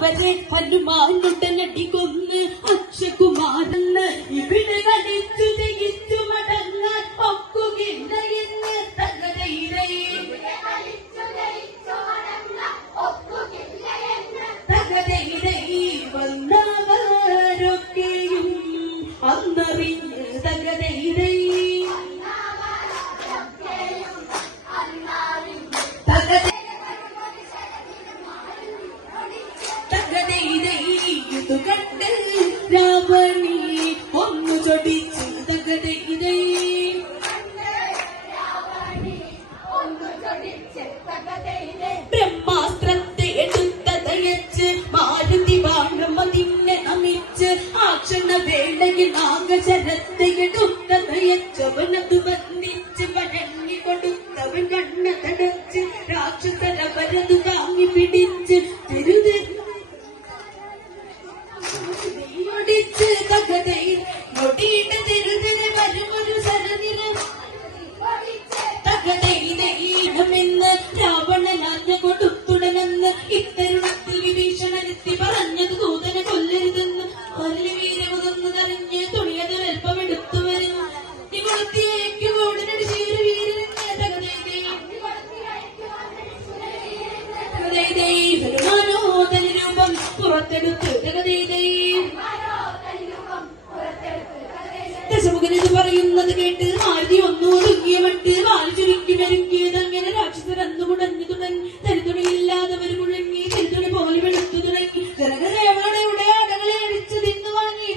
അവരെ ഹനുമാനുടനടി കൊന്ന് അക്ഷകുമാരെന്ന് ഇവിടെ കളിച്ചു തിരിച്ചു മടങ്ങാൻ ഒക്കുകയില്ല എന്ന് തകതയിരേ വന്നവരൊക്കെയും അന്നറിഞ്ഞ് തകതയിരേ കണ്ട് രാവണി ഒന്നു ചൊടിച്ച് തകതയിരേ ബ്രഹ്മാസ്ത്രത്തെ എടുത്തതയച്ച് മാരുതി വാണം അതിനെ നമിച്ച് ആക്ഷണ വേളയിൽ നാഗശരത്തെ എടുത്തതയച്ചവനത് വന്നിച്ച് വഴങ്ങി കൊടുത്തവൻ കണ്ണ തടച്ച് രാക്ഷസരവരത് താങ്ങി പിടിച്ച് ൊടിച്ച് തകതയിൽ നൊടിയിട്ട് തിരുതിരെ വരുമൊരു സരനിര തകതയിലെന്ന് രാവണനാഞ്ഞ കൊടുത്തുടനെന്ന് ഇത്തരുണത്തിൽ വിഭീഷണനെത്തി പറഞ്ഞത് ദൂതനെ കൊല്ലരുതെന്ന് വലിയ വീരമുതെന്ന് തറിഞ്ഞ് തുണിയത് അല്പമെടുത്തു വരുന്നു നികൊളുത്തിയേക്ക് ഓടനടി ഹനുമാനോദന രൂപം പുറത്തെടുത്ത് ദശമുഖനിത് പറയുന്നത് കേട്ട് മാരുതി ഒന്നോടുങ്ങിയ മട്ട് വാല് ചുരുക്കി മെരുക്കിയത് അങ്ങനെ രാക്ഷസർ അന്നുകുടഞ്ഞു തുടങ്ങി തരിതുണിയില്ലാതവർ മുഴങ്ങി തരിതുണി പോലെ വെളുത്തു തുടങ്ങി ജനകരേവണയുടെ അടകളെ അടിച്ചു തിന്നു വാങ്ങി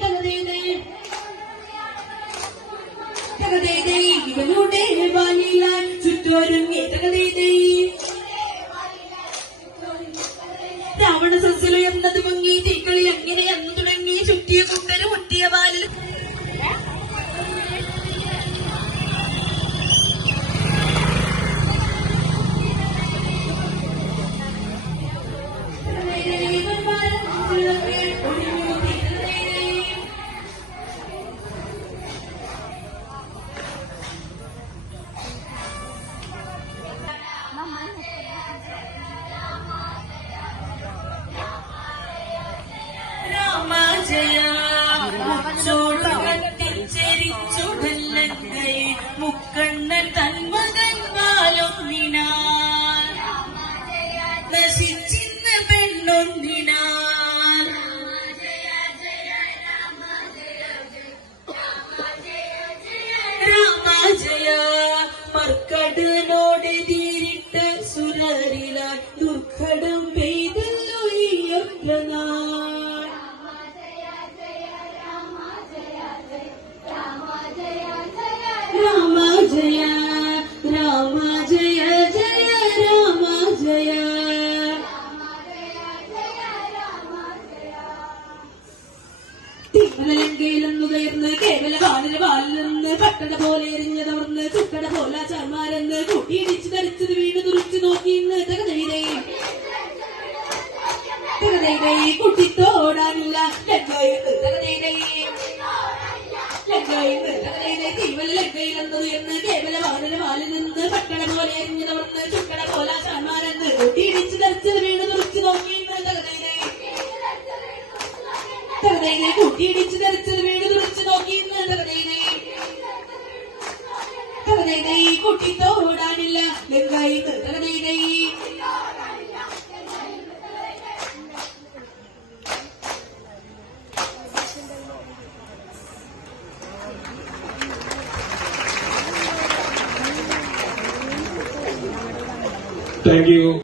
തകതേ ഇവനുടെ വാലിലാൻ ചുറ്റോരുങ്ങി തകതേ രാവണ സസ്യലുയർന്നത് പൊങ്ങി തീക്കളി അങ്ങനെ അന്ന് തുടങ്ങി ചുറ്റിയ കുട്ടര് മുറ്റിയ പാലിൽ ിച്ചൊടുകത്തിച്ചെരിച്ചുടല്ലങ്കൈ മുക്കണ്ണൻ തന്മകൻ വാലൊന്നിനാൽ നശിച്ചിന്ന് പെണ്ണൊന്നിനാൽ രാമജയ മർക്കടനോടെതിരിട്ട സുരരിലാൽ ദുർഘടം പെയ്തല്ലോ ഈ ഒറ്റനാൾ രാമ ജയ രാമ ജയ ജയ രാമ ജയ തിമ്മലങ്കയിലെന്നുകയർന്ന് കേവല വാലിന് വാലിലെന്ന് പട്ടട പോലെ എറിഞ്ഞതവർന്ന് ചുക്കട പോലെ ചർമാരെന്ന് കൂട്ടിയിടിച്ച് ധരിച്ചത് വീണ് തുറിച്ചു നോക്കിന്ന് തകതൈതേ കുട്ടിത്തോടാനില്ല ലങ്കയിലെന്നത് കേവല വാലിന് വാലിൽ നിന്ന് പട്ടട പോലെ എറിഞ്ഞതവർന്ന് ചുക്കട പോലെ ചർമാരെന്ന് കൂട്ടിയിടിച്ച് ധരിച്ചത് വീണ് തുറിച്ചു നോക്കിന്ന് തകതൈതേ കൂട്ടിയിടിച്ച് ധരിച്ചത് വീണ് തുറിച്ചു നോക്കിന്ന് തകതൈതേ കുട്ടിത്തോടാനില്ല ലങ്കയിൽ തകതൈതേ Thank you.